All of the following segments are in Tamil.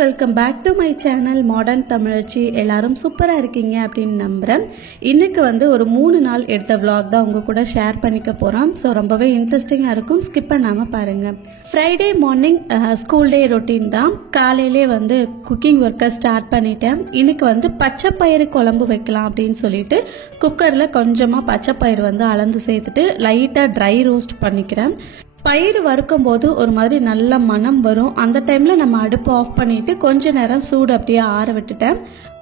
Welcome back to my channel modern தமிழச்சி. எல்லாரும் சூப்பராக இருக்கீங்க அப்படின்னு நம்புகிறேன். இன்றைக்கி வந்து ஒரு 3 நாள் எடுத்த விளாக் தான் உங்கள் கூட ஷேர் பண்ணிக்க போகிறோம். ஸோ ரொம்பவே இன்ட்ரெஸ்டிங்காக இருக்கும், ஸ்கிப் பண்ணாமல் பாருங்கள். Friday morning school day routine தான். காலையிலே வந்து குக்கிங் ஒர்க்கை ஸ்டார்ட் பண்ணிட்டேன். இன்றைக்கி வந்து பச்சைப்பயிறு குழம்பு வைக்கலாம் அப்படின்னு சொல்லிட்டு குக்கரில் கொஞ்சமாக பச்சைப்பயிறு வந்து அளந்து சேர்த்துட்டு லைட்டாக ட்ரை ரோஸ்ட் பண்ணிக்கிறேன். பயிறு வறுக்கும் போது ஒரு மாதிரி நல்ல மனம் வரும். அந்த டைமில் நம்ம அடுப்பு ஆஃப் பண்ணிவிட்டு கொஞ்ச நேரம் சூடு அப்படியே ஆற விட்டுட்டேன்.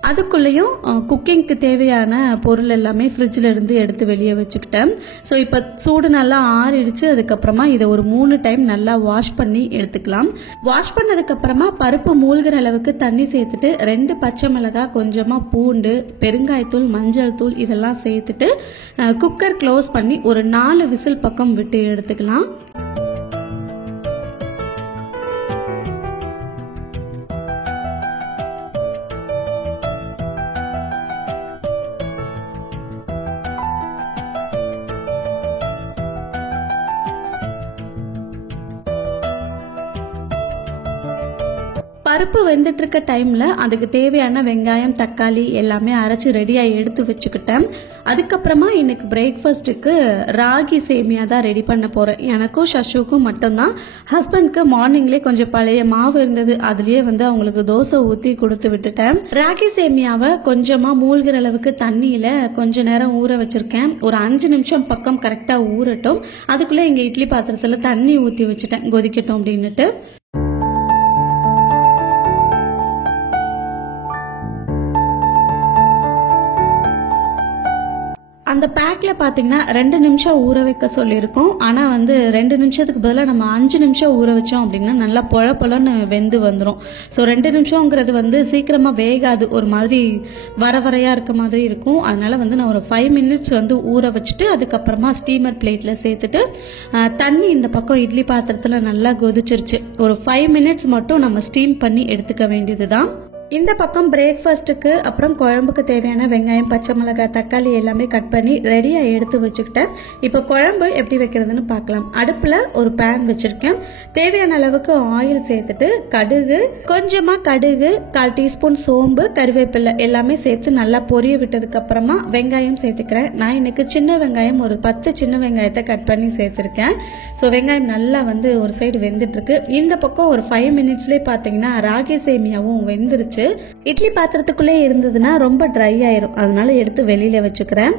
அதுக்குள்ளேயும் குக்கிங்க்கு தேவையான பொருள் எல்லாமே ஃப்ரிட்ஜில் இருந்து எடுத்து வெளியே வச்சுக்கிட்டேன். ஸோ இப்போ சூடு நல்லா ஆறிடுச்சு. அதுக்கப்புறமா இதை ஒரு 3 டைம் நல்லா வாஷ் பண்ணி எடுத்துக்கலாம். வாஷ் பண்ணதுக்கப்புறமா பருப்பு மூழ்கிற அளவுக்கு தண்ணி சேர்த்துட்டு 2 பச்சை மிளகாய், கொஞ்சமாக பூண்டு, பெருங்காயத்தூள், மஞ்சள் தூள் இதெல்லாம் சேர்த்துட்டு குக்கர் க்ளோஸ் பண்ணி ஒரு 4 விசில் பக்கம் விட்டு எடுத்துக்கலாம். பருப்பு வெந்துட்டு இருக்க டைமில் அதுக்கு தேவையான வெங்காயம், தக்காளி எல்லாமே அரைச்சி ரெடியாக எடுத்து வச்சுக்கிட்டேன். அதுக்கப்புறமா இன்னைக்கு பிரேக்ஃபாஸ்ட்டுக்கு ராகி சேமியா தான் ரெடி பண்ண போகிறேன். எனக்கும் சஷுக்கும் மட்டும்தான். ஹஸ்பண்ட்க்கு மார்னிங்லேயே கொஞ்சம் பழைய மாவு இருந்தது, அதுலேயே வந்து அவங்களுக்கு தோசை ஊற்றி கொடுத்து விட்டுட்டேன். ராகி சேமியாவை கொஞ்சமாக மூழ்கிற அளவுக்கு தண்ணியில் கொஞ்ச நேரம் ஊற வச்சுருக்கேன். ஒரு 5 நிமிஷம் பக்கம் கரெக்டாக ஊறட்டும். அதுக்குள்ளே இங்கே இட்லி பாத்திரத்தில் தண்ணி ஊற்றி வச்சுட்டேன் கொதிக்கட்டும் அப்படின்னுட்டு. அந்த பேக்கில் பார்த்தீங்கன்னா 2 நிமிஷம் ஊற வைக்க சொல்லியிருக்கோம். ஆனால் வந்து 2 நிமிஷத்துக்கு பதிலாக நம்ம 5 நிமிஷம் ஊற வச்சோம் அப்படின்னா நல்லா பொழன்னு வெந்து வந்துடும். ஸோ 2 நிமிஷங்கிறது வந்து சீக்கிரமாக வேகாது, ஒரு மாதிரி வரையாக இருக்க மாதிரி இருக்கும். அதனால் வந்து நான் ஒரு 5 மினிட்ஸ் வந்து ஊற வச்சுட்டு அதுக்கப்புறமா ஸ்டீமர் பிளேட்டில் சேர்த்துட்டு தண்ணி இந்த பக்கம் இட்லி பாத்திரத்தில் நல்லா கொதிச்சிருச்சு. ஒரு 5 மினிட்ஸ் மட்டும் நம்ம ஸ்டீம் பண்ணி எடுத்துக்க வேண்டியது தான். இந்த பக்கம் பிரேக்ஃபாஸ்ட்டுக்கு அப்புறம் குழம்புக்கு தேவையான வெங்காயம், பச்சை மிளகாய், தக்காளி எல்லாமே கட் பண்ணி ரெடியாக எடுத்து வச்சுக்கிட்டேன். இப்போ குழம்பு எப்படி வைக்கிறதுன்னு பார்க்கலாம். அடுப்பில் ஒரு பேன் வச்சுருக்கேன். தேவையான அளவுக்கு ஆயில் சேர்த்துட்டு கொஞ்சமாக கடுகு, 1/4 டீஸ்பூன் சோம்பு, கறிவேப்பிலை எல்லாமே சேர்த்து நல்லா பொரிய விட்டதுக்கப்புறமா வெங்காயம் சேர்த்துக்கிறேன். நான் இன்னைக்கு சின்ன வெங்காயம் ஒரு 10 சின்ன வெங்காயத்தை கட் பண்ணி சேர்த்துருக்கேன். ஸோ வெங்காயம் நல்லா வந்து ஒரு சைடு வெந்துட்டுருக்கு. இந்த பக்கம் ஒரு 5 மினிட்ஸ்லேயே பார்த்தீங்கன்னா ராகி சேமியாவும் வெந்துருச்சு. இட்லி பாத்திரத்துக்குள்ளே இருந்ததுன்னா ரொம்ப ட்ரை ஆயிரும், அதனால எடுத்து வெளியில வச்சுக்கிறேன்.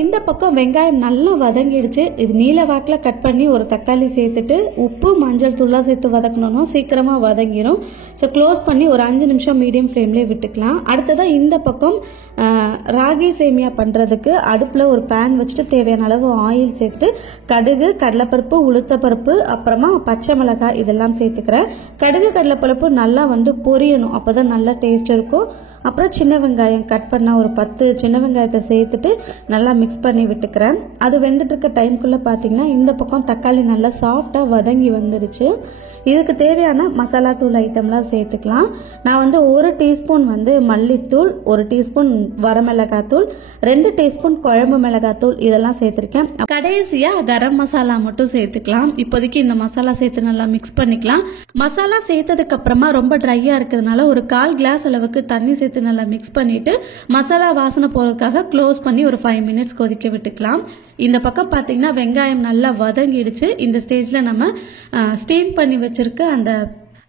இந்த பக்கம் வெங்காயம் நல்லா வதங்கிடுச்சு. இது நீல வாக்கில் கட் பண்ணி ஒரு தக்காளி சேர்த்துட்டு உப்பு, மஞ்சள் தூளாக சேர்த்து வதக்கணும்னா சீக்கிரமாக வதங்கிடும். ஸோ க்ளோஸ் பண்ணி ஒரு 5 நிமிஷம் மீடியம் ஃப்ளேம்லேயே விட்டுக்கலாம். அடுத்ததாக இந்த பக்கம் ராகி சேமியா பண்ணுறதுக்கு அடுப்பில் ஒரு பேன் வச்சுட்டு தேவையான அளவு ஆயில் சேர்த்துட்டு கடுகு, கடலைப்பருப்பு, உளுத்தப்பருப்பு, அப்புறமா பச்சை மிளகாய் இதெல்லாம் சேர்த்துக்கிறேன். கடுகு, கடலைப்பருப்பு நல்லா வந்து பொரியணும், அப்போ தான் நல்லா டேஸ்ட் இருக்கும். அப்புறம் சின்ன வெங்காயம் கட் பண்ணால் ஒரு 10 சின்ன வெங்காயத்தை சேர்த்துட்டு நல்லா மிக்ஸ் பண்ணி விட்டுக்கிறேன். அது வெந்துட்டு இருக்க டைம்குள்ளே பார்த்தீங்கன்னா இந்த பக்கம் தக்காளி நல்லா சாஃப்டாக வதங்கி வந்துடுச்சு. இதுக்கு தேவையான மசாலா தூள் ஐட்டம்லாம் சேர்த்துக்கலாம். நான் வந்து 1 டீஸ்பூன் வந்து மல்லித்தூள், 1 டீஸ்பூன் வரமிளகாத்தூள், 2 டீஸ்பூன் குழம்பு மிளகாத்தூள் இதெல்லாம் சேர்த்துருக்கேன். கடைசியாக கரம் மசாலா மட்டும் சேர்த்துக்கலாம். இப்போதைக்கு இந்த மசாலா சேர்த்து நல்லா மிக்ஸ் பண்ணிக்கலாம். மசாலா சேர்த்ததுக்கு அப்புறமா ரொம்ப ட்ரையாக இருக்கிறதுனால ஒரு 1/4 கிளாஸ் அளவுக்கு தண்ணி சேர்த்து நல்லா மிக்ஸ் பண்ணிட்டு மசாலா வாசனை போறதுக்காக க்ளோஸ் பண்ணி ஒரு 5 மினிட்ஸ் கொதிக்க விட்டுக்கலாம். இந்த பக்கம் பார்த்தீங்கன்னா வெங்காயம் நல்லா வதங்கிடுச்சு. இந்த ஸ்டேஜில் நம்ம ஸ்டீம் பண்ணி வச்சிருக்க அந்த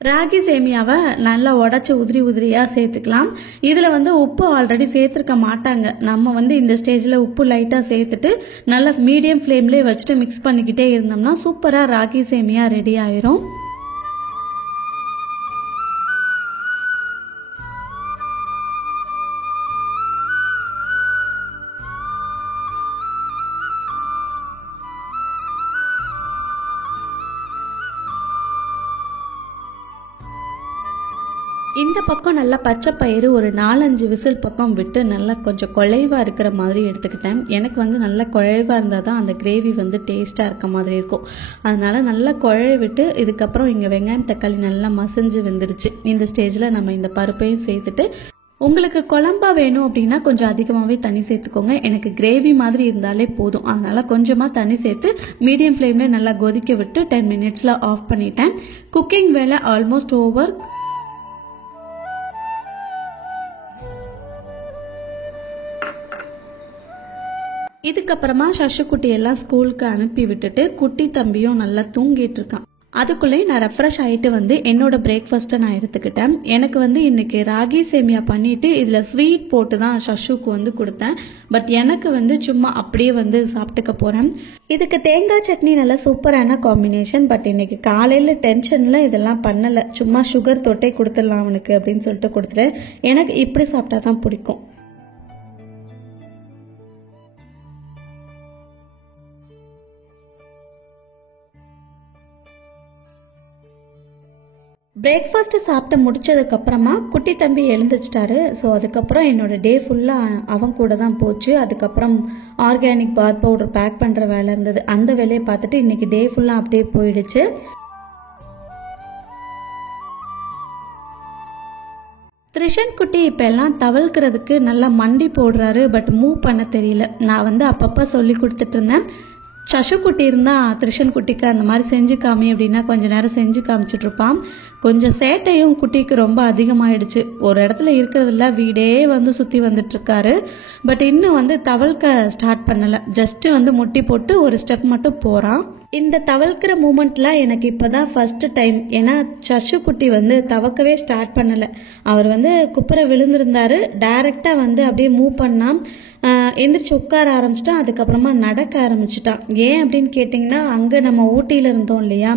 ராகி சேமியாவை நல்லா உடச்சி உதிரியாக சேர்த்துக்கலாம். இதில் வந்து உப்பு ஆல்ரெடி சேர்த்துருக்க மாட்டாங்க. நம்ம வந்து இந்த ஸ்டேஜில் உப்பு லைட்டாக சேர்த்துட்டு நல்லா மீடியம் ஃப்ளேம்லேயே வச்சுட்டு மிக்ஸ் பண்ணிக்கிட்டே இருந்தோம்னா சூப்பராக ராகி சேமியா ரெடி ஆயிரும். இந்த பக்கம் நல்லா பச்சை பயிறு ஒரு 4-5 விசில் பக்கம் விட்டு நல்லா கொஞ்சம் குழைவாக இருக்கிற மாதிரி எடுத்துக்கிட்டேன். எனக்கு வந்து நல்லா குழைவாக இருந்தால் தான் அந்த கிரேவி வந்து டேஸ்ட்டாக இருக்க மாதிரி இருக்கும். அதனால் நல்லா குழைய விட்டு இதுக்கப்புறம் இங்கே வெங்காயம் தக்காளி நல்லா மசிஞ்சு வெந்துருச்சு. இந்த ஸ்டேஜில் நம்ம இந்த பருப்பையும் சேர்த்துட்டு, உங்களுக்கு குழம்பா வேணும் அப்படின்னா கொஞ்சம் அதிகமாகவே தண்ணி சேர்த்துக்கோங்க. எனக்கு கிரேவி மாதிரி இருந்தாலே போதும். அதனால் கொஞ்சமாக தண்ணி சேர்த்து மீடியம் ஃப்ளேமில் நல்லா கொதிக்க விட்டு 10 மினிட்ஸில் ஆஃப் பண்ணிட்டேன். குக்கிங் வேலை ஆல்மோஸ்ட் ஓவர். இதுக்கப்புறமா சசுக்குட்டியெல்லாம் ஸ்கூலுக்கு அனுப்பி விட்டுட்டு குட்டி தம்பியும் நல்லா தூங்கிட்டு இருக்கான். அதுக்குள்ளேயே நான் ரெஃப்ரெஷ் ஆகிட்டு வந்து என்னோட பிரேக்ஃபாஸ்ட்டை நான் எடுத்துக்கிட்டேன். எனக்கு வந்து இன்னைக்கு ராகி சேமியா பண்ணிட்டு இதில் ஸ்வீட் போட்டு தான் சசுக்கு வந்து கொடுத்தேன். பட் எனக்கு வந்து சும்மா அப்படியே வந்து சாப்பிட்டுக்க போகிறேன். இதுக்கு தேங்காய் சட்னி நல்லா சூப்பரான காம்பினேஷன். பட் இன்னைக்கு காலையில் டென்ஷனில் இதெல்லாம் பண்ணலை. சும்மா சுகர் தொட்டே கொடுத்துடலாம் அவனுக்கு அப்படின்னு சொல்லிட்டு கொடுத்துட்டேன். எனக்கு இப்படி சாப்பிட்டா தான் பிடிக்கும். பிரேக்ஃபாஸ்ட்டு சாப்பிட்டு முடிச்சதுக்கப்புறமா குட்டி தம்பி எழுந்திரிச்சிட்டாரு. ஸோ அதுக்கப்புறம் என்னோட டே ஃபுல்லாக அவன் கூட தான் போச்சு. அதுக்கப்புறம் ஆர்கானிக் பாத் பவுடர் பேக் பண்ணுற வேலை இருந்தது. அந்த வேலையை பார்த்துட்டு இன்றைக்கி டே ஃபுல்லாக அப்படியே போயிடுச்சு. த்ரிஷன் குட்டி இப்போ எல்லாம் தவழ்கிறதுக்கு நல்லா மண்டி போடுறாரு. பட் மூவ் பண்ண தெரியல. நான் வந்து அப்பப்போ சொல்லி கொடுத்துட்டு இருந்தேன். சசுக்குட்டி இருந்தால் த்ரிஷன் குட்டிக்கு அந்த மாதிரி செஞ்சு காமி அப்படின்னா கொஞ்சம் நேரம் செஞ்சு காமிச்சிட்ருப்பான். கொஞ்சம் சேட்டையும் குட்டிக்கு ரொம்ப அதிகமாகிடுச்சு. ஒரு இடத்துல இருக்கிறதில்ல, வீடே வந்து சுற்றி வந்துட்டுருக்காரு. பட் இன்னும் வந்து தவழ்க்க ஸ்டார்ட் பண்ணலை. ஜஸ்ட்டு வந்து முட்டி போட்டு ஒரு ஸ்டெப் மட்டும் போகிறான். இந்த தவழ்கிற மூமெண்ட்லாம் எனக்கு இப்போ தான் ஃபஸ்ட்டு டைம். ஏன்னா சசுக்குட்டி வந்து தவக்கவே ஸ்டார்ட் பண்ணலை. அவர் வந்து குப்புரை விழுந்திருந்தார். டைரெக்டாக வந்து அப்படியே மூவ் பண்ணான். எந்திரிச்சு உட்கார ஆரம்பிச்சிட்டான். அதுக்கப்புறமா நடக்க ஆரம்பிச்சிட்டான். ஏன் அப்படின்னு கேட்டிங்கன்னா, அங்கே நம்ம ஊட்டியில் இருந்தோம் இல்லையா,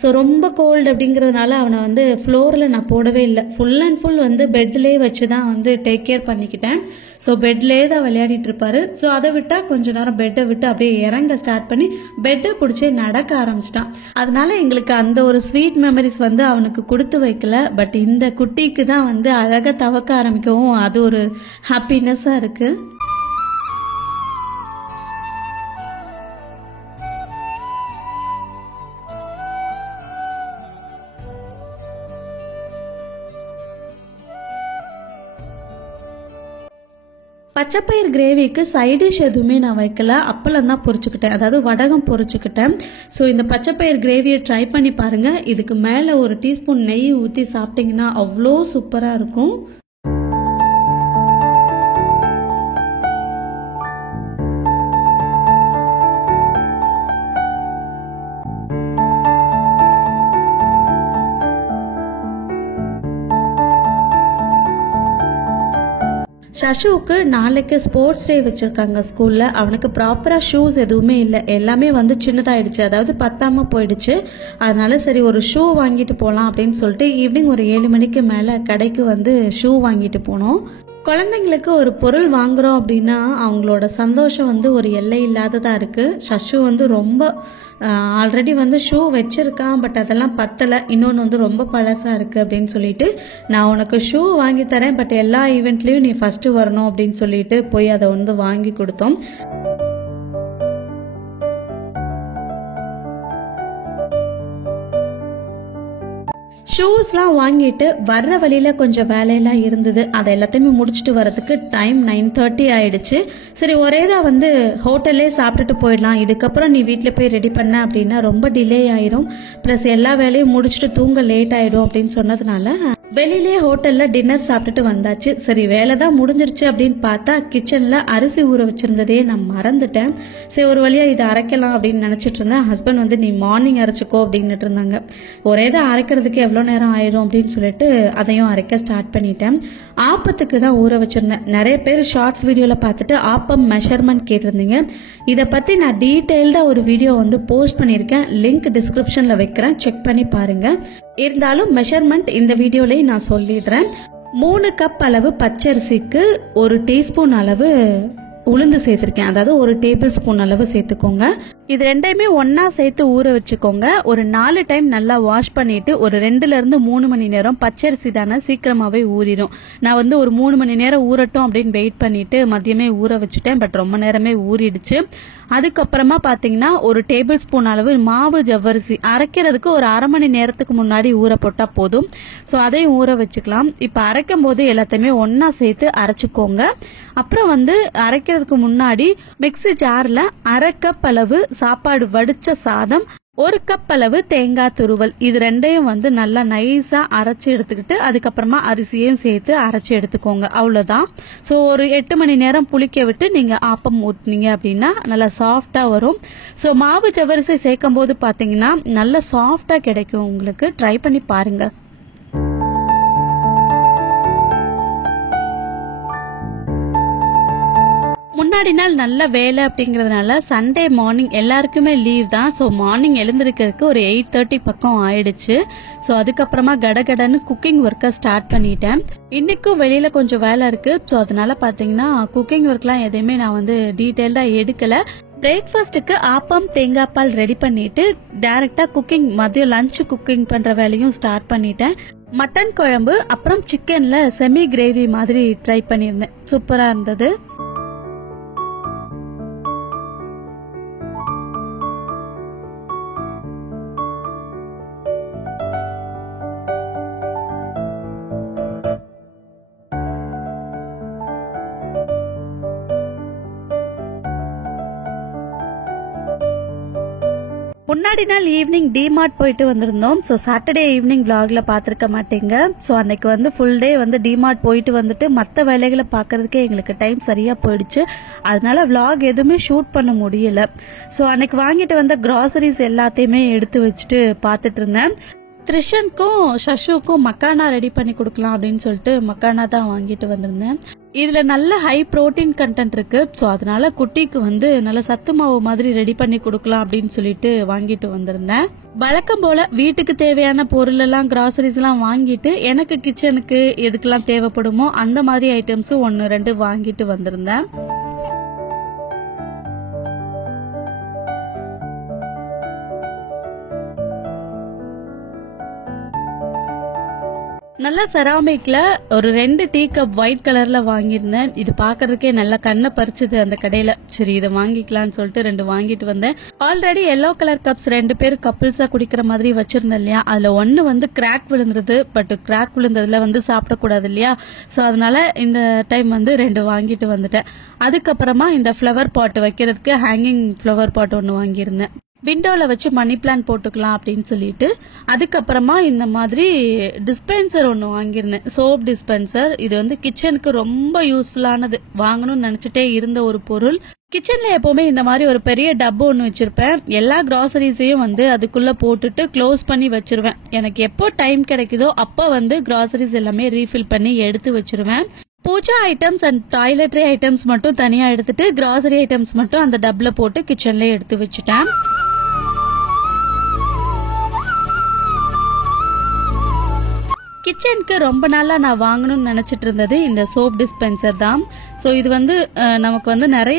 ஸோ ரொம்ப கோல்டு அப்படிங்கிறதுனால அவனை வந்து ஃப்ளோரில் நான் போடவே இல்லை. ஃபுல் அண்ட் ஃபுல் வந்து பெட்லேயே வச்சு தான் வந்து டேக் கேர் பண்ணிக்கிட்டேன். ஸோ பெட்லேயே தான் விளையாடிட்டு இருப்பாரு. ஸோ அதை விட்டால் கொஞ்ச நேரம் பெட்டை விட்டு அப்படியே இறங்க ஸ்டார்ட் பண்ணி பெட்டை பிடிச்சி நடக்க ஆரம்பிச்சிட்டான். அதனால எங்களுக்கு அந்த ஒரு ஸ்வீட் மெமரிஸ் வந்து அவனுக்கு கொடுத்து வைக்கல. பட் இந்த குட்டிக்கு தான் வந்து அழகாக தவக்க ஆரம்பிக்கவும் அது ஒரு ஹாப்பினஸ்ஸாக இருக்குது. பச்சைப்பயிர் கிரேவிக்கு சைடிஷ் எதுவுமே நான் வைக்கல. அப்பளம் தான் பொரிச்சுக்கிட்டேன், அதாவது வடகம் பொரிச்சுக்கிட்டேன். ஸோ இந்த பச்சைப்பயிர் கிரேவியை ட்ரை பண்ணி பாருங்கள். இதுக்கு மேலே ஒரு டீஸ்பூன் நெய் ஊற்றி சாப்பிட்டிங்கன்னா அவ்வளோ சூப்பராக இருக்கும். சசுவுக்கு நாளைக்கு ஸ்போர்ட்ஸ் டே வச்சுருக்காங்க ஸ்கூலில். அவனுக்கு ப்ராப்பராக ஷூஸ் எதுவுமே இல்லை. எல்லாமே வந்து சின்னதாகிடுச்சு, அதாவது பத்தாமல் போயிடுச்சு. அதனால சரி ஒரு ஷூ வாங்கிட்டு போகலாம் அப்படின்னு சொல்லிட்டு ஈவினிங் ஒரு 7 மணிக்கு மேலே கடைக்கு வந்து ஷூ வாங்கிட்டு போனோம். குழந்தைங்களுக்கு ஒரு பொருள் வாங்குகிறோம் அப்படின்னா அவங்களோட சந்தோஷம் வந்து ஒரு எல்லை இல்லாததாக இருக்குது. சசு வந்து ரொம்ப ஆல்ரெடி வந்து ஷூ வச்சுருக்கான். பட் அதெல்லாம் பத்தலை. இன்னொன்று வந்து ரொம்ப பழசாக இருக்குது அப்படின்னு சொல்லிட்டு, நான் உனக்கு ஷூ வாங்கி தரேன், பட் எல்லா ஈவெண்ட்லேயும் நீ ஃபஸ்ட்டு வரணும் அப்படின்னு சொல்லிட்டு போய் அதை வந்து வாங்கி கொடுத்தோம். ஷூஸ்லாம் வாங்கிட்டு வர்ற வழியில் கொஞ்சம் வேலையெல்லாம் இருந்தது. அதை எல்லாத்தையுமே முடிச்சுட்டு வரதுக்கு டைம் 9:30 ஆயிடுச்சு. சரி ஒரேதான் வந்து ஹோட்டல்லே சாப்பிட்டுட்டு போயிடலாம். இதுக்கப்புறம் நீ வீட்டில் போய் ரெடி பண்ண அப்படின்னா ரொம்ப டிலே ஆயிரும், ப்ளஸ் எல்லா வேலையும் முடிச்சுட்டு தூங்க லேட் ஆயிடும் அப்படின்னு சொன்னதுனால வெளியிலே ஹோட்டலில் டின்னர் சாப்பிட்டுட்டு வந்தாச்சு. சரி வேலை தான் முடிஞ்சிருச்சு அப்படின்னு பார்த்தா கிச்சனில் அரிசி ஊற வச்சுருந்ததே நான் மறந்துட்டேன். சரி ஒரு வழியாக இதை அரைக்கலாம் அப்படின்னு நினச்சிட்டு இருந்தேன். ஹஸ்பண்ட் வந்து நீ மார்னிங் அரைச்சிக்கோ அப்படின்னுட்டு இருந்தாங்க. ஒரே தான் அரைக்கிறதுக்கு எவ்வளோ நேரம் ஆயிரும் அப்படின்னு சொல்லிட்டு அதையும் அரைக்க ஸ்டார்ட் பண்ணிட்டேன். ஆப்பத்துக்கு தான் ஊற வச்சுருந்தேன். நிறைய பேர் ஷார்ட்ஸ் வீடியோவில் பார்த்துட்டு ஆப்பம் மெஷர்மெண்ட் கேட்டிருந்தீங்க. இதை பற்றி நான் டீட்டெயில்டாக ஒரு வீடியோ வந்து போஸ்ட் பண்ணியிருக்கேன். லிங்க் டிஸ்கிரிப்ஷனில் வைக்கிறேன், செக் பண்ணி பாருங்கள். இருந்தாலும் மெஷர்மெண்ட் இந்த வீடியோலேயே நான் சொல்லிடுறேன். 3 கப் அளவு பச்சரிசிக்கு 1 டீஸ்பூன் அளவு உளுந்து சேர்த்துருக்கேன், அதாவது 1 டேபிள் ஸ்பூன் அளவு சேர்த்துக்கோங்க. இது ரெண்டையுமே ஒன்னா சேர்த்து ஊற வச்சுக்கோங்க. ஒரு 4 டைம் நல்லா வாஷ் பண்ணிட்டு ஒரு 2ல இருந்து 3 மணி நேரம், பச்சரிசி தானே சீக்கிரமாவே ஊறிடும். நான் வந்து ஒரு 3 மணி நேரம் ஊறட்டும் அப்படின்னு வெயிட் பண்ணிட்டு மதியமே ஊற வச்சுட்டேன். பட் ரொம்ப நேரமே ஊறிடுச்சு. அதுக்கப்புறமா பாத்தீங்கன்னா ஒரு டேபிள் ஸ்பூன் அளவு மாவு ஜவ்வரிசி அரைக்கிறதுக்கு ஒரு அரை மணி நேரத்துக்கு முன்னாடி ஊற போட்டா போதும். ஸோ அதையும் ஊற வச்சுக்கலாம். இப்போ அரைக்கும் போது எல்லாத்தையுமே ஒன்னா சேர்த்து அரைச்சுக்கோங்க. அப்புறம் வந்து அரைக்கிறதுக்கு முன்னாடி மிக்ஸி ஜார்ல 1/2 கப் அளவு சாப்பாடு வடிச்ச சாதம், 1 கப் அளவு தேங்காய் துருவல், இது ரெண்டையும் வந்து நல்லா நைஸா அரைச்சு எடுத்துக்கிட்டு அதுக்கப்புறமா அரிசியையும் சேர்த்து அரைச்சு எடுத்துக்கோங்க. அவ்வளவுதான். ஸோ ஒரு 8 மணி நேரம் புளிக்க விட்டு நீங்க ஆப்பம் ஊட்டினீங்க அப்படின்னா நல்லா சாஃப்டா வரும். ஸோ மாவு ஜவ்வரிசி சேர்க்கும் போது பாத்தீங்கன்னா நல்லா சாஃப்டா கிடைக்கும். உங்களுக்கு ட்ரை பண்ணி பாருங்க. முன்னாடி நாள் நல்ல வேலை அப்படிங்கறதுனால சண்டே மார்னிங் எல்லாருக்குமே லீவ் தான். ஸோ மார்னிங் எழுந்திருக்கிறதுக்கு ஒரு 8:30 பக்கம் ஆயிடுச்சு. ஸோ அதுக்கப்புறமா கடகடன்னு குக்கிங் ஒர்க்கை ஸ்டார்ட் பண்ணிட்டேன். இன்னைக்கும் வெளியில கொஞ்சம் வேலை இருக்கு. ஸோ அதனால பாத்தீங்கன்னா குக்கிங் ஒர்க்லாம் எதையுமே நான் வந்து டீட்டெயில்டா எடுக்கல. பிரேக்ஃபாஸ்ட்டுக்கு ஆப்பம் தேங்காய் பால் ரெடி பண்ணிட்டு டைரக்டா குக்கிங், மதியம் லஞ்ச் குக்கிங் பண்ற வேலையும் ஸ்டார்ட் பண்ணிட்டேன். மட்டன் குழம்பு அப்புறம் சிக்கன்ல செமி கிரேவி மாதிரி ட்ரை பண்ணியிருந்தேன். சூப்பரா இருந்தது. முன்னாடி நாள் ஈவினிங் டிமார்ட் போயிட்டு வந்திருந்தோம். ஸோ சாட்டர்டே ஈவினிங் விளாக்ல பார்த்துருக்க மாட்டீங்க. ஸோ அன்னைக்கு வந்து ஃபுல் டே வந்து டிமார்ட் போயிட்டு வந்துட்டு மற்ற வேலைகளை பார்க்கறதுக்கே எங்களுக்கு டைம் சரியா போயிடுச்சு. அதனால விளாக் எதுவுமே ஷூட் பண்ண முடியல. ஸோ அன்னைக்கு வாங்கிட்டு வந்த கிராசரிஸ் எல்லாத்தையுமே எடுத்து வச்சுட்டு பார்த்துட்டு இருந்தேன். த்ரிஷனுக்கும் சஷுக்கும் மக்கானா ரெடி பண்ணி கொடுக்கலாம் அப்படின்னு சொல்லிட்டு மக்கானா தான் வாங்கிட்டு வந்திருந்தேன். இதுல நல்ல ஹை புரோட்டீன் கண்டென்ட் இருக்கு. ஸோ அதனால குட்டிக்கு வந்து நல்ல சத்து மாவு மாதிரி ரெடி பண்ணி கொடுக்கலாம் அப்படின்னு சொல்லிட்டு வாங்கிட்டு வந்திருந்தேன். வழக்கம் போல வீட்டுக்கு தேவையான பொருள் எல்லாம், கிராசரிஸ் எல்லாம் வாங்கிட்டு எனக்கு கிச்சனுக்கு எதுக்கெல்லாம் தேவைப்படுமோ அந்த மாதிரி ஐட்டம்ஸும் 1-2 வாங்கிட்டு வந்திருந்தேன். நல்ல செராமிக்ல ஒரு 2 டீ கப் ஒயிட் கலர்ல வாங்கியிருந்தேன். இது பாக்குறதுக்கே நல்ல கண்ணை பறிச்சது அந்த கடையில. சரி இதை வாங்கிக்கலாம்னு சொல்லிட்டு 2 வாங்கிட்டு வந்தேன். ஆல்ரெடி எல்லோ கலர் கப்ஸ் 2 பேர் கப்பிள்ஸா குடிக்கிற மாதிரி வச்சிருந்தேன் இல்லையா, அதுல ஒன்னு வந்து கிராக் விழுந்துருது. பட் கிராக் விழுந்ததுல வந்து சாப்பிடக்கூடாது இல்லையா. ஸோ அதனால இந்த டைம் வந்து 2 வாங்கிட்டு வந்துட்டேன். அதுக்கப்புறமா இந்த ஃபிளவர் பாட் வைக்கிறதுக்கு ஹேங்கிங் ஃபிளவர் பாட் ஒன்று வாங்கியிருந்தேன். விண்டோல வச்சு மணி பிளான்ட் போட்டுக்கலாம் அப்படின்னு சொல்லிட்டு அதுக்கப்புறமா இந்த மாதிரி டிஸ்பென்சர் ஒன்று வாங்கியிருந்தேன். Soap dispenser. இது வந்து கிச்சனுக்கு ரொம்ப யூஸ்ஃபுல்லானது. வாங்கணும்னு நினைச்சிட்டே இருந்த ஒரு பொருள். கிச்சன்ல எப்பவுமே இந்த மாதிரி ஒரு பெரிய டப்பு ஒன்று வச்சிருப்பேன். எல்லா கிராசரிஸையும் வந்து அதுக்குள்ள போட்டுட்டு க்ளோஸ் பண்ணி வச்சிருவேன். எனக்கு எப்போ டைம் கிடைக்குதோ அப்போ வந்து கிராசரிஸ் எல்லாமே ரீஃபில் பண்ணி எடுத்து வச்சிருவேன். Puja items and toiletry items மட்டும் தனியா எடுத்துட்டு கிராசரி ஐட்டம்ஸ் மட்டும் அந்த டப்ல போட்டு கிச்சன்ல எடுத்து வச்சுட்டேன். கிச்சனுக்கு ரொம்ப நாளா நான் வாங்கணும்னு நினைச்சிட்டு இருந்தது இந்த சோப் டிஸ்பென்சர் தான். ஸோ இது வந்து நமக்கு வந்து நிறைய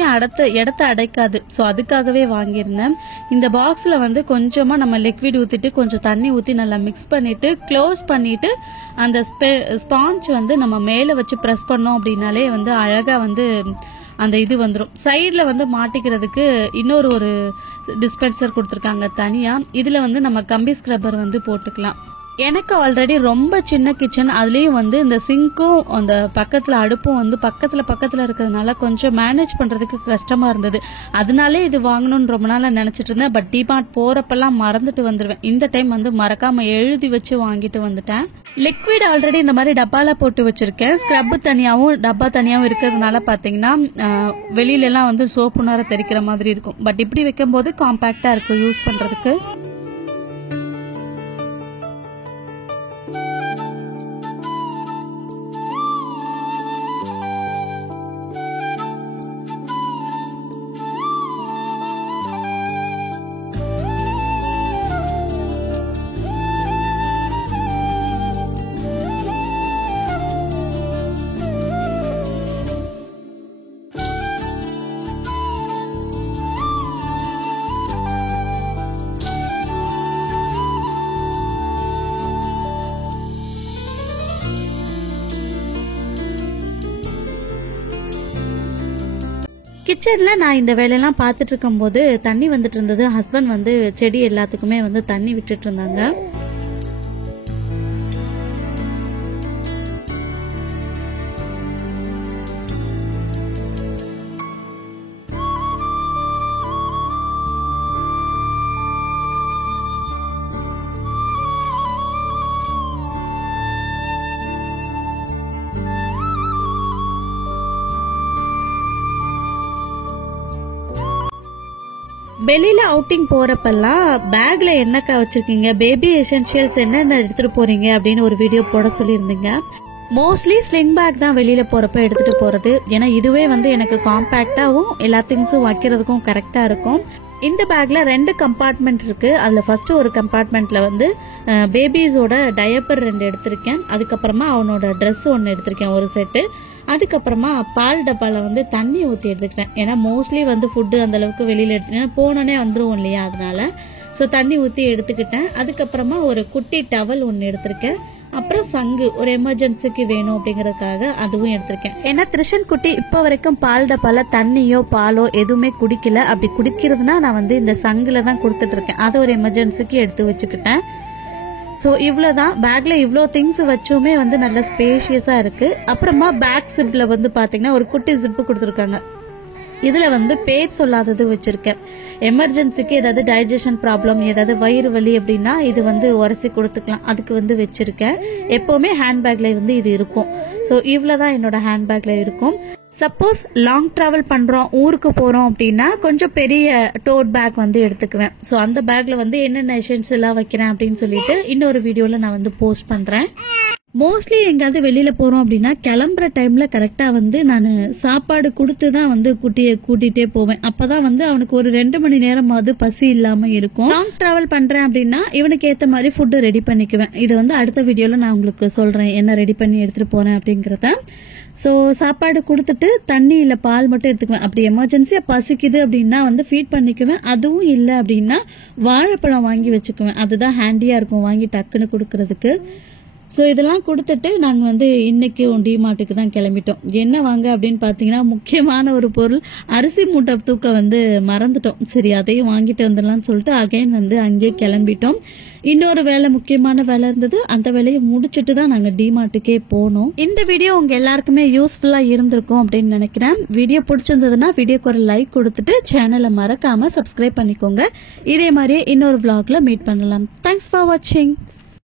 இடத்த அடைக்காது. ஸோ அதுக்காகவே வாங்கியிருந்தேன். இந்த பாக்ஸில் வந்து கொஞ்சமாக நம்ம லிக்விட் ஊற்றிட்டு கொஞ்சம் தண்ணி ஊற்றி நல்லா மிக்ஸ் பண்ணிட்டு க்ளோஸ் பண்ணிட்டு அந்த ஸ்பாஞ்ச் வந்து நம்ம மேலே வச்சு ப்ரெஸ் பண்ணோம் அப்படின்னாலே வந்து அழகாக வந்து அந்த இது வந்துடும். சைடில் வந்து மாட்டிக்கிறதுக்கு ஒரு டிஸ்பென்சர் கொடுத்துருக்காங்க தனியாக. இதில் வந்து நம்ம கம்பி ஸ்க்ரப்பர் வந்து போட்டுக்கலாம். எனக்கு ஆல்ரெடி ரொம்ப சின்ன கிச்சன், அதுலயும் வந்து இந்த சிங்க்கும் அந்த பக்கத்துல அடுப்பும் வந்து பக்கத்துல இருக்கிறதுனால கொஞ்சம் மேனேஜ் பண்றதுக்கு கஷ்டமா இருந்தது. அதனாலே இது வாங்கணும்னு ரொம்ப நாளா நினைச்சிட்டு இருந்தேன். பட் டிமார்ட் போறப்பெல்லாம் மறந்துட்டு வந்துருவேன். இந்த டைம் வந்து மறக்காம எழுதி வச்சு வாங்கிட்டு வந்துட்டேன். லிக்விட் ஆல்ரெடி இந்த மாதிரி டப்பால போட்டு வச்சிருக்கேன். ஸ்க்ரப் தனியாவும் டப்பா தனியாவும் இருக்கிறதுனால பாத்தீங்கன்னா வெளியில எல்லாம் வந்து சோப்பு நேரம் தெரிக்கிற மாதிரி இருக்கும். பட் இப்படி வைக்கும் போது காம்பாக்டா இருக்கும் யூஸ் பண்றதுக்கு. கிச்சனில் நான் இந்த வேலையெல்லாம் பார்த்துட்டு இருக்கும்போது தண்ணி வந்துட்டு இருந்தது. ஹஸ்பண்ட் வந்து செடி எல்லாத்துக்குமே வந்து தண்ணி விட்டுட்டு இருந்தாங்க. வெளியில அவுட்டிங் போறப்பெல்லாம் பேக்ல என்னக்கா வச்சிருக்கீங்க, பேபி எசென்ஷியல்ஸ் என்னென்ன எடுத்துட்டு போறீங்க அப்படின்னு ஒரு வீடியோ போட சொல்லியிருந்தீங்க. மோஸ்ட்லி ஸ்லிங் பேக் தான் வெளியில போறப்ப எடுத்துட்டு போறது. ஏன்னா இதுவே வந்து எனக்கு காம்பேக்டாவும் எல்லா திங்ஸும் வைக்கிறதுக்கும் கரெக்டா இருக்கும். இந்த பேக்ல 2 கம்பார்ட்மெண்ட் இருக்கு. அதுல ஃபர்ஸ்ட் ஒரு கம்பார்ட்மெண்ட்ல வந்து பேபிஸோட டயப்பர் 2 எடுத்திருக்கேன். அதுக்கப்புறமா அவனோட ட்ரெஸ் 1 எடுத்திருக்கேன், ஒரு செட்டு. அதுக்கப்புறமா பால் டப்பால வந்து தண்ணி ஊற்றி எடுத்துக்கிட்டேன். ஏன்னா மோஸ்ட்லி வந்து ஃபுட்டு அந்த அளவுக்கு வெளியில எடுத்துட்டேன், போனோடனே வந்துடும் இல்லையா, அதனால ஸோ தண்ணி ஊற்றி எடுத்துக்கிட்டேன். அதுக்கப்புறமா ஒரு குட்டி டவல் 1 எடுத்திருக்கேன். அப்புறம் சங்கு ஒரு எமர்ஜென்சிக்கு வேணும் அப்படிங்கறதுக்காக அதுவும் எடுத்திருக்கேன். ஏன்னா திரிஷன் குட்டி இப்போ வரைக்கும் பால் டப்பால தண்ணியோ பாலோ எதுவுமே குடிக்கல. அப்படி குடிக்கிறதுனா நான் வந்து இந்த சங்குல தான் கொடுத்துட்டு இருக்கேன். அதை ஒரு எமர்ஜென்சிக்கு எடுத்து வச்சுக்கிட்டேன். ஸோ இவ்வளோதான். பேக்ல இவ்வளோ திங்ஸ் வச்சுமே வந்து நல்ல ஸ்பேஷியஸா இருக்கு. அப்புறமா பேக் ஜிப்ல வந்து பாத்தீங்கன்னா ஒரு குட்டி ஜிப்பு கொடுத்துருக்காங்க. இதுல வந்து பேர் சொல்லாதது வச்சிருக்கேன். எமர்ஜென்சிக்கு ஏதாவது டைஜஷன் ப்ராப்ளம், ஏதாவது வயிறு வலி அப்படின்னா இது வந்து உரசி கொடுத்துக்கலாம், அதுக்கு வந்து வச்சிருக்கேன். எப்பவுமே ஹேண்ட்பேக்ல வந்து இது இருக்கும். ஸோ இவ்வளவுதான் என்னோட ஹேண்ட்பேக்ல இருக்கும். சப்போஸ் லாங் டிராவல் பண்றோம், ஊருக்கு போறோம் அப்படின்னா கொஞ்சம் பெரிய டோட் பேக் வந்து எடுத்துக்குவேன். ஸோ அந்த பேக்ல வந்து என்னென்ன எசென்ஸ் எல்லாம் வைக்கிறேன் அப்படின்னு சொல்லிட்டு இன்னொரு வீடியோல நான் வந்து போஸ்ட் பண்றேன். மோஸ்ட்லி எங்காவது வெளியில போறோம் அப்படின்னா கிளம்புற டைம்ல கரெக்டா வந்து நான் சாப்பாடு கொடுத்து தான் வந்து குட்டியை கூட்டிகிட்டே போவேன். அப்பதான் வந்து அவனுக்கு ஒரு 2 மணி நேரமாவது பசி இல்லாம இருக்கும். லாங் டிராவல் பண்றேன் அப்படின்னா இவனுக்கு ஏத்த மாதிரி ஃபுட்டு ரெடி பண்ணிக்குவேன். இது வந்து அடுத்த வீடியோல நான் உங்களுக்கு சொல்றேன் என்ன ரெடி பண்ணி எடுத்துட்டு போறேன் அப்படிங்கறத. ஸோ சாப்பாடு கொடுத்துட்டு தண்ணி இல்லை பால் மட்டும் எடுத்துக்குவேன். அப்படி எமர்ஜென்சியாக பசிக்குது அப்படின்னா வந்து ஃபீட் பண்ணிக்குவேன். அதுவும் இல்லை அப்படின்னா வாழைப்பழம் வாங்கி வச்சுக்குவேன். அதுதான் ஹேண்டியாக இருக்கும் வாங்கி டக்குன்னு கொடுக்கறதுக்கு. ஸோ இதெல்லாம் கொடுத்துட்டு நாங்கள் வந்து இன்னைக்கு டிமார்ட்டுக்கு தான் கிளம்பிட்டோம். என்ன வாங்க அப்படின்னு பார்த்தீங்கன்னா முக்கியமான ஒரு பொருள், அரிசி மூட்டை தூக்க வந்து மறந்துட்டோம். சரி அதையும் வாங்கிட்டு வந்துடலாம்னு சொல்லிட்டு அகைன் வந்து அங்கேயே கிளம்பிட்டோம். இன்னொரு வேலை, முக்கியமான வேலை இருந்தது. அந்த வேலையை முடிச்சுட்டு தான் நாங்கள் டிமார்ட்டுக்கே போனோம். இந்த வீடியோ உங்க எல்லாருக்குமே யூஸ்ஃபுல்லாக இருந்திருக்கும் அப்படின்னு நினைக்கிறேன். வீடியோ பிடிச்சிருந்ததுன்னா வீடியோக்கு ஒரு லைக் கொடுத்துட்டு சேனலை மறக்காம சப்ஸ்கிரைப் பண்ணிக்கோங்க. இதே மாதிரியே இன்னொரு vlogல மீட் பண்ணலாம். தேங்க்ஸ் ஃபார் வாட்சிங்.